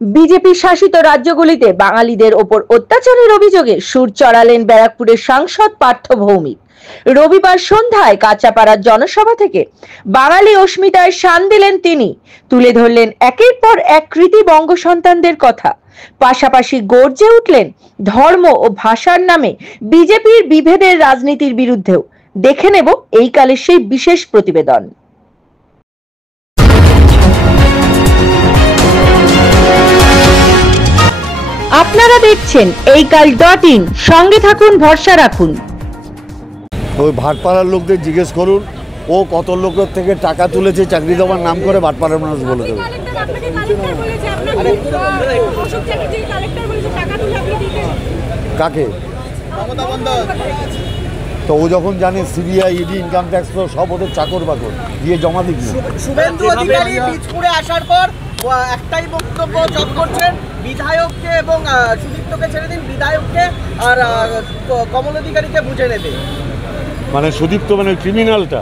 BJP শাসিত রাজ্যগুলিতে বাঙালিদের ওপর অত্যাচারের অভিযোগে সুর চড়ালেন ব্যারাকপুরের সাংসদ পার্থ ভৌমিক। রবিবার সন্ধ্যায় কাঁচাপাড়ার জনসভা থেকে বাঙালি অস্মিতায় শান দিলেন তিনি। তুলে ধরলেন একের পর এক কৃতি বঙ্গ সন্তানদের কথা। পাশাপাশি গর্জে উঠলেন ধর্ম ও ভাষার নামে বিজেপির বিভেদের রাজনীতির বিরুদ্ধেও। দেখে নেব এই কালের সেই বিশেষ প্রতিবেদন। আপনারা দেখছেন এইকাল.in, সঙ্গে থাকুন, ভরসা রাখুন। ওই ভাটপাড়ার লোকদের জিজ্ঞেস করুন, ও কত লোকের থেকে টাকা তুলেছে চাকরি দেওয়ার নাম করে, ভাটপাড়ার মানুষ বলে দেবে। কাকে? তো ও যখন জানে সিবিআই, ইডি, ইনকাম ট্যাক্স তো সব ওদের চাকর বাকর, দিয়ে জমা দিবি। শুভেন্দু অধিকারী বীজপুরে আসার পর একটাই বক্তব্য জপ করছেন, বিধায়ককে এবং সুদীপ্তকে ছেড়ে দিন, বিধায়ককে আর কমল অধিকারীকে বুঝে নেবে। মানে সুদীপ্ত মানে ক্রিমিনালটা,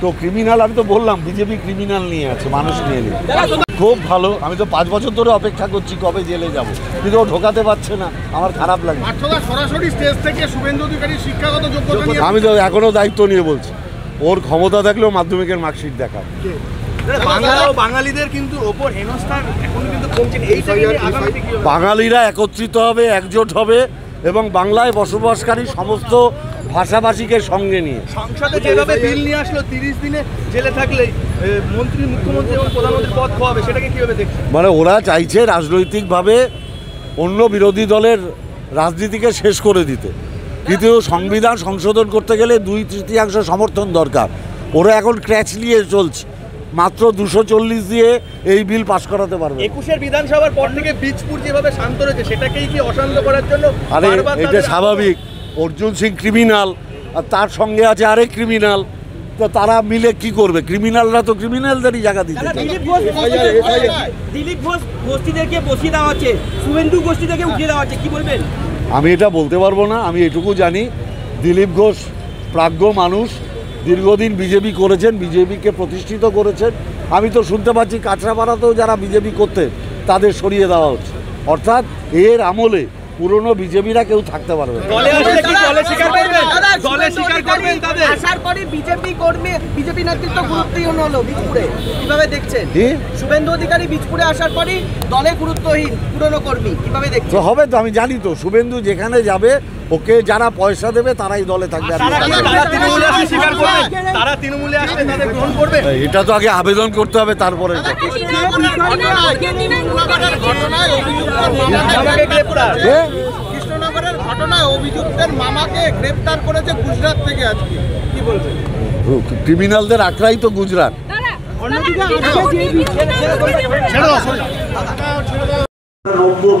তো ক্রিমিনাল আমি তো বললাম বিজেপি ক্রিমিনাল নিয়ে আছে, মানুষ নিয়ে নেই। খুব ভালো, আমি তো 5 বছর ধরে অপেক্ষা করছি কবে জেলে যাব, কিন্তু ও ঢোকাতে পারছে না, আমার খারাপ লাগে। সরাসরি স্টেজ থেকে শুভেন্দু অধিকারীর শিক্ষাগত যোগ্যতা নিয়ে আমি তো এখনো দায়িত্ব নিয়ে বলছি, ওর ক্ষমতা থাকলেও মাধ্যমিকের মার্কশিট দেখাব। বাঙালিদের কিন্তু ওপর হেনস্থা এখন কিন্তু কমছে। বাঙালিরা একত্রিত হবে, একজোট হবে এবং বাংলায় বসবাসকারী সমস্ত ভাষাভাষীকে সঙ্গে নিয়ে। সংসদে যেভাবে বিল নিয়ে আসলো 30 দিনে জেলে থাকলে মন্ত্রী, মুখ্যমন্ত্রী এবং প্রধানমন্ত্রীর পদ খোয়াবে, সেটাকে কিভাবে দেখছেন? মানে ওরা চাইছে রাজনৈতিকভাবে অন্য বিরোধী দলের রাজনীতিকে শেষ করে দিতে, কিন্তু সংবিধান সংশোধন করতে গেলে 2/3 সমর্থন দরকার। ওরা এখন ক্র্যাচ নিয়ে চলছে, মাত্র 240 দিয়ে এই বিল পাশ করাতে পারবে। 21-এর বিধানসভার পর থেকে বীজপুর যেভাবে শান্ত রয়েছে, সেটাকেই কি অশান্ত করার জন্য? আরে এটা স্বাভাবিক, অর্জুন সিং ক্রিমিনাল আর তার সঙ্গে আছে আরেক ক্রিমিনাল, তো তারা মিলে কি করবে? ক্রিমিনালরা তো ক্রিমিনালদেরই জায়গা দিতে চায়। দিলীপ ঘোষ গোষ্ঠীদেরকে বসিয়ে দেওয়া হচ্ছে, শুভেন্দু গোষ্ঠীদেরকে উঠিয়ে দেওয়া হচ্ছে, কি বলবেন? আমি এটা বলতে পারবো না, আমি এটুকু জানি দিলীপ ঘোষ প্রাজ্ঞ মানুষ, দীর্ঘদিন বিজেপি করেছেন, বিজেপিকে প্রতিষ্ঠিত করেছেন। আমি তো শুনতে পাচ্ছি কাঁচরাপাড়াতেও যারা বিজেপি করতেন তাদের সরিয়ে দেওয়া হচ্ছে, অর্থাৎ এর আমলে পুরনো বিজেপিরা কেউ থাকতে পারবে না। বিজেপি নেতৃত্ব গুরুত্বহীন হলো বীজপুরে, কিভাবে দেখছেন? শুভেন্দু অধিকারী বীজপুরে আসার পরই দলে গুরুত্বহীন পুরনো কর্মী, কিভাবে দেখছেন? হবে তো, আমি জানি তো, শুভেন্দু যেখানে যাবে ওকে যারা পয়সা দেবে তারাই দলে থাকবে। এটা তো আগে আবেদন করতে হবে, তারপরে কৃষ্ণনগরের ঘটনায় অভিযুক্তের মামাকে গ্রেফতার করেছে গুজরাট থেকে, আজকে কি বলবেন? ক্রিমিনালদের আখড়াই তো গুজরাট।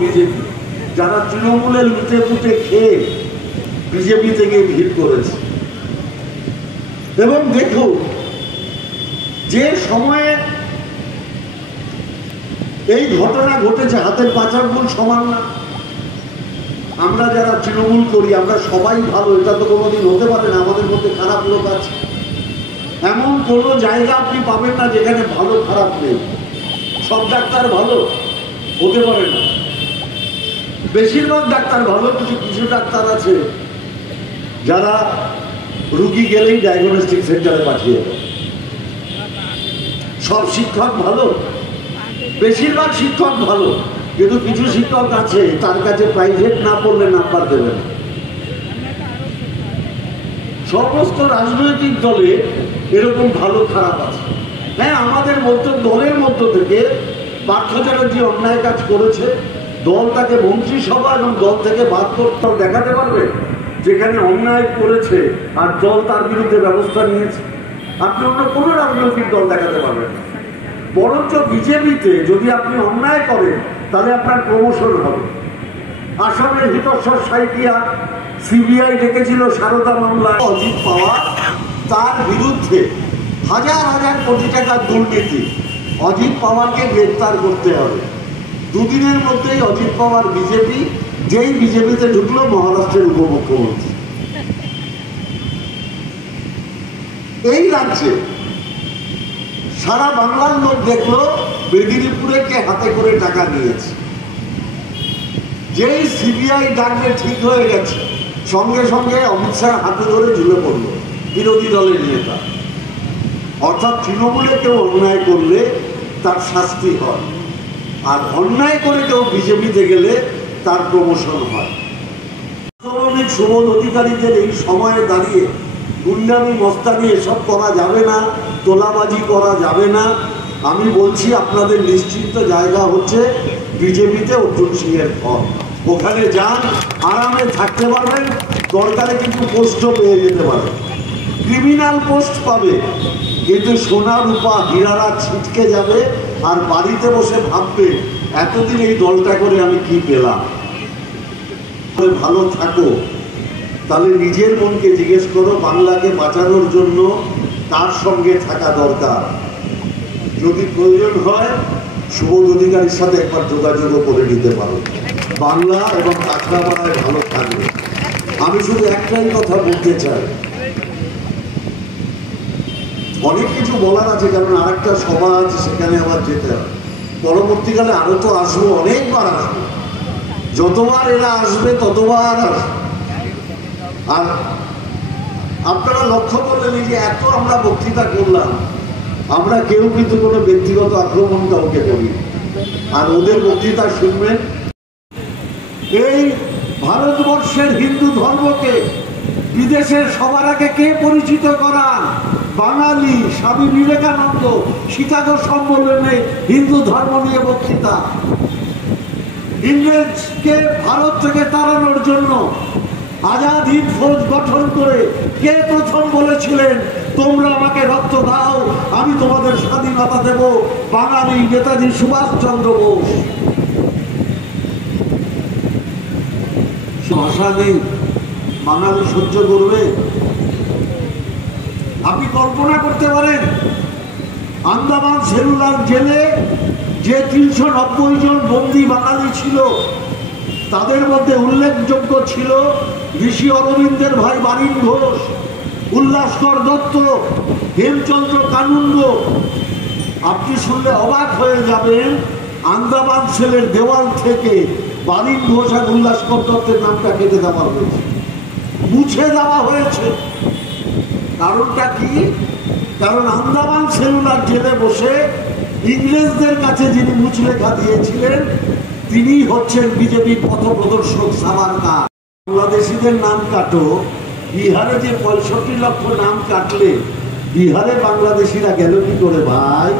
বিজেপি যারা তৃণমূলের লুটে পুটে খেয়ে বিজেপি থেকে ভিড় করেছে, এবং দেখুন যে সময়ে এই ঘটনা ঘটেছে, হাতের পাঁচার গুণ সমান না। আমরা যারা তৃণমূল করি আমরা সবাই ভালো, এটা তো কোনোদিন হতে পারে না। আমাদের মধ্যে খারাপ লোক আছে, এমন কোনো জায়গা আপনি পাবেন না যেখানে ভালো খারাপ নেই। সব ডাক্তার ভালো হতে পারে না, বেশিরভাগ ডাক্তার ভালো। কিছু ডাক্তার আছে যারা রুগী গেলেই ডায়াগনস্টিক সেন্টারে পাঠিয়ে দেয়। সব শিক্ষক ভালো, বেশিরভাগ শিক্ষক ভালো, কিন্তু কিছু শিক্ষক আছে তার কাছে প্রাইভেট না পড়লে নাম্বার দেবে না। সমস্ত রাজনৈতিক দলে এরকম ভালো খারাপ আছে। হ্যাঁ, আমাদের মধ্যে দলের মধ্য থেকে পার্থ চ্যাটার্জি অন্যায় কাজ করেছে, দল তাকে মন্ত্রিসভা এবং দল থেকে বাদ করতে দেখাতে পারবে যেখানে অন্যায় করেছে আর দল তার বিরুদ্ধে ব্যবস্থা নিয়েছে। আপনি অন্য কোনো রাজনৈতিক দল দেখাতে পারবেন না। বরঞ্চ বিজেপিতে যদি আপনি অন্যায় করেন তাহলে আপনার প্রমোশন হবে। আসামের ভিতর সাইকিয়া সিবিআই ডেকেছিল সারদা মামলা, অজিত পাওয়ার তার বিরুদ্ধে হাজার হাজার কোটি টাকার দুর্নীতি। অজিত পাওয়ারকে গ্রেপ্তার করতে হবে। দুদিনের মধ্যেই অজিত পাওয়ার বিজেপি, যেই বিজেপিতে ঢুকলো মহারাষ্ট্রের উপমুখ্যমন্ত্রী। এই রাজ্যে সারা বাংলার লোক দেখলো মেদিনীপুরে কে হাতে করে টাকা নিয়েছে। যেই সিবিআই ডাকবে ঠিক হয়ে গেছে, সঙ্গে সঙ্গে অমিত শাহ হাতে ধরে ঝুলে পড়ল বিরোধী দলের নেতা। অর্থাৎ তৃণমূলে কেউ অন্যায় করলে তার শাস্তি হয়, আর অন্যায় করে কেউ বিজেপিতে গেলে তার প্রমোশন হয়। সুবোধ অধিকারীদের এই সময়ে দাঁড়িয়ে গুন্ডামি মস্তানি এসব করা যাবে না, তোলাবাজি করা যাবে না। আমি বলছি আপনাদের নিশ্চিন্ত জায়গা হচ্ছে বিজেপিতে অর্জুন সিং এর ঘর। ওখানে যান, আরামে থাকতে পারবেন, দরকারে কিন্তু পোস্টও পেয়ে যেতে পারবেন, ক্রিমিনাল পোস্ট পাবে, কিন্তু সোনা রূপা হীরারা ছিটকে যাবে, আর বাড়িতে বসে ভাববে এতদিন এই দলটা করে আমি কি পেলাম। ভালো থাকো, তাহলে নিজের মনকে জিজ্ঞেস করো বাংলাকে বাঁচানোর জন্য কার সঙ্গে থাকা দরকার। যদি প্রয়োজন হয় সুবোধ অধিকারীর সাথে একবার যোগাযোগও করে নিতে পারো। বাংলা এবং কাঁকড়াপাড়ায় ভালো থাকবে। আমি শুধু একটাই কথা বলতে চাই, অনেক কিছু বলার আছে, কারণ আরেকটা সভা আছে, সেখানে আবার যেতে হবে। পরবর্তীকালে আরো তো আসবো, অনেকবার আসবো, যতবার এরা আসবে ততবার আসবে। আর আপনারা লক্ষ্য করলেন যে এত আমরা বক্তৃতা করলাম, আমরা কেউ কিন্তু কোনো ব্যক্তিগত আক্রমণ কাউকে করি, আর ওদের বক্তৃতা শুনবেন। এই ভারতবর্ষের হিন্দু ধর্মকে বিদেশের সবার আগে কে পরিচিত করান? বাঙালি। স্বামী বিবেকানন্দ শিকাগো সম্মেলনে হিন্দু ধর্ম নিয়ে বক্তৃতা। ইংরেজকে ভারত থেকে তাড়ানোর জন্য আজাদ হিন্দ ফৌজ গঠন করে কে প্রথম বলেছিলেন তোমরা আমাকে রক্ত দাও, আমি তোমাদের স্বাধীনতা দেব? বাঙালি নেতাজি সুভাষচন্দ্র বোস। ভাষা নেই, বাঙালি সহ্য করবে? আপনি কল্পনা করতে পারেন আন্দামান সেলুলার জেলে যে 390 জন বন্দী বাঙালি ছিল, তাদের মধ্যে উল্লেখযোগ্য ছিল ঋষি অরবিন্দের ভাই বারিন ঘোষ, উল্লাসকর দত্ত, হেমচন্দ্র কানুন্দ। আপনি শুনলে অবাক হয়ে যাবেন, আন্দামান সেলের দেওয়াল থেকে বারিন ঘোষ আর উল্লাসকর দত্তের নামটা কেটে দেওয়া হয়েছে, মুছে দেওয়া হয়েছে। কারণটা কি? কারণ আন্দামান সেলুলার জেলে বসে ইংরেজদের কাছে যিনি মুচলেখা দিয়েছিলেন তিনি হচ্ছেন বিজেপির পথপ্রদর্শক সাভারকার। বাংলাদেশিদের নাম কাটো, বিহারে যে 65 লক্ষ নাম কাটলে বিহারে বাংলাদেশিরা গেল কি করে ভাই?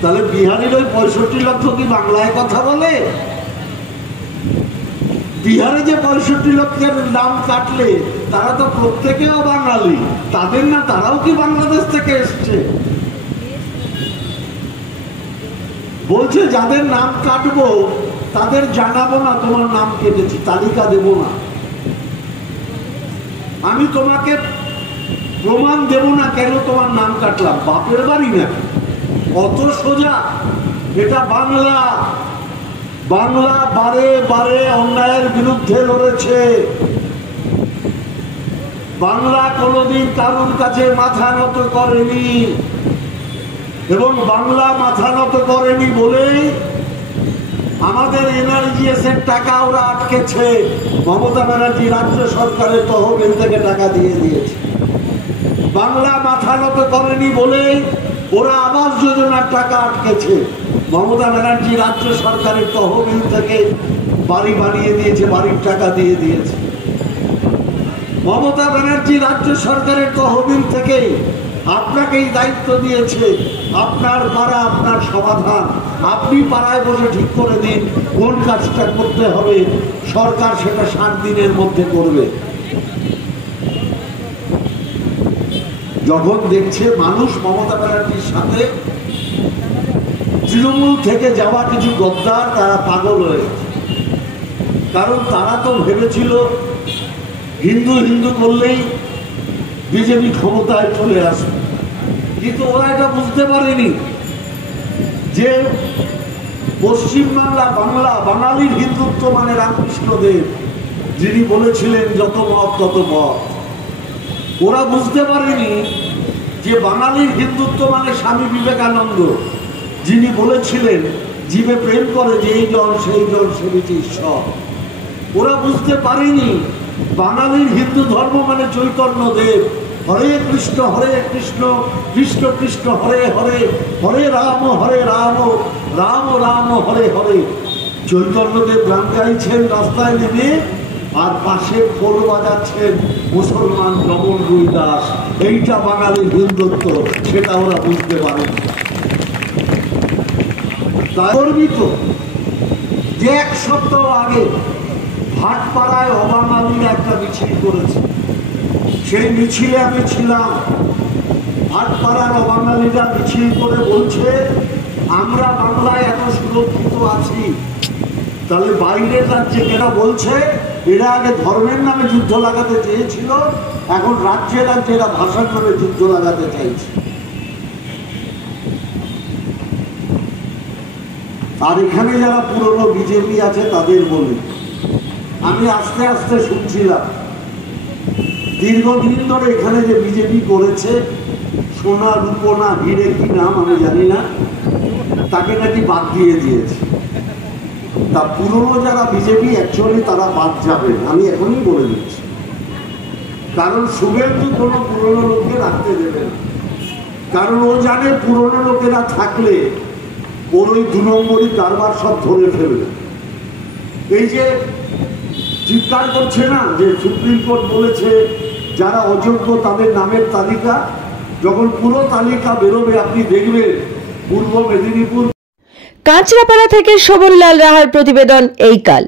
তাহলে বিহারের ওই 65 লক্ষ কি বাংলায় কথা বলে? বিহারে যে 65 লক্ষের নাম কাটলে তারা তো প্রত্যেকেও বাঙালি, তাদের না তারাও কি বাংলাদেশ থেকে এসছে? বলছে যাদের নাম কাটবো তাদের জানাবো না তোমার নাম কেটেছি, তালিকা দেব না, আমি তোমাকে প্রমাণ দেব না কেন তোমার নাম কাটলাম। বাপের বাড়ি না, অত সোজা। এটা বাংলা। বাংলা বারে বারে অন্যায়ের বিরুদ্ধে লড়েছে। বাংলা কোনোদিন কারোর কাছে মাথা নত করেনি, এবং বাংলা মাথা নত করেনি বলেই আমাদের এনআরজিএস এর টাকা ওরা আটকেছে। মমতা ব্যানার্জি রাজ্য সরকারের তহবিল থেকে টাকা দিয়ে দিয়েছে। বাংলা মাথা নত করেনি বলেই ওরা আবাস যোজনার টাকা আটকেছে। মমতা ব্যানার্জি রাজ্য সরকারের তহবিল থেকে বাড়ি বানিয়ে দিয়েছে, বাড়ির টাকা দিয়ে দিয়েছে। মমতা ব্যানার্জি রাজ্য সরকারের তহবিল থেকে আপনাকেই দায়িত্ব দিয়েছে, আপনার পাড়া আপনার সমাধান, আপনি পাড়ায় বসে ঠিক করে দিন কোন কাজটা করতে হবে, সরকার সেটা 60 দিনের মধ্যে করবে। যখন দেখছে মানুষ মমতা ব্যানার্জির সাথে তৃণমূল থেকে যাওয়া কিছু গদ্দার, তারা পাগল হয়ে গেছে। কারণ তারা তো ভেবেছিল হিন্দু হিন্দু করলেই বিজেপি ক্ষমতায় চলে আসবে, কিন্তু ওরা এটা বুঝতে পারেনি যে পশ্চিমবাংলা বাংলা বাঙালির হিন্দুত্ব মানে রামকৃষ্ণ দেব, যিনি বলেছিলেন যত মত তত মত। ওরা বুঝতে পারেনি যে বাঙালির হিন্দুত্ব মানে স্বামী বিবেকানন্দ, যিনি বলেছিলেন জীবে প্রেম করে যে এই জল সেই জল সেবিছে ঈশ্বর। ওরা বুঝতে পারেনি বাঙালির হিন্দু ধর্ম মানে চৈতন্য দেব। হরে কৃষ্ণ কৃষ্ণ কৃষ্ণ হরে হরে, হরে রাম রাম রাম হরে হরে। চৈতন্যদেব গান গাইছেন রাস্তায় নেমে, আর পাশে খোল বাজাচ্ছেন মুসলমান রমণ রুই দাস। এইটা বাঙালির হিন্দুত্ব, সেটা ওরা বুঝতে পারেন। তাই গর্বিত যে এক সপ্তাহ আগে ভাটপাড়ায় অবাঙালিরা একটা মিছিল করেছে, সেই মিছিলে আমি ছিলাম। ভাটপাড়ার অবাঙালিরা মিছিল করে বলছে আমরা বাংলায় এত সুরক্ষিত আছি, তাহলে বাইরের রাজ্যে কেনা বলছে এরা আগে ধর্মের নামে যুদ্ধ লাগাতে চেয়েছিল, এখন রাজ্যে রাজ্যে এরা ভাষার নামে যুদ্ধ লাগাতে চাইছে। আর এখানে যারা পুরনো বিজেপি আছে তাদের বলি, আমি আস্তে আস্তে শুনছিলাম দীর্ঘদিন ধরে এখানে যে বিজেপি করেছে, সোনা রূপনা হিরে কি নাম আমি জানি না, তাকে নাকি বাদ দিয়ে দিয়েছে। তা পুরনো যারা বিজেপি অ্যাকচুয়ালি তারা বাদ যাবে, আমি এখনই বলে দিচ্ছি। কারণ শুভেন্দু কোনো পুরনো লোককে রাখতে দেবে না, কারণ ও জানে পুরনো লোকেরা থাকলে ওর ওই 2 নম্বরই কারবার সব ধরে ফেলবে। এই যে চিৎকার করছে না যে সুপ্রিম কোর্ট বলেছে যারা অযোগ্য তাদের নামের তালিকা, যখন পুরো তালিকা বেরোবে আপনি দেখবেন পূর্ব মেদিনীপুর। কাঁচরাপাড়া থেকে শোভনলাল রাহার প্রতিবেদন এই কাল।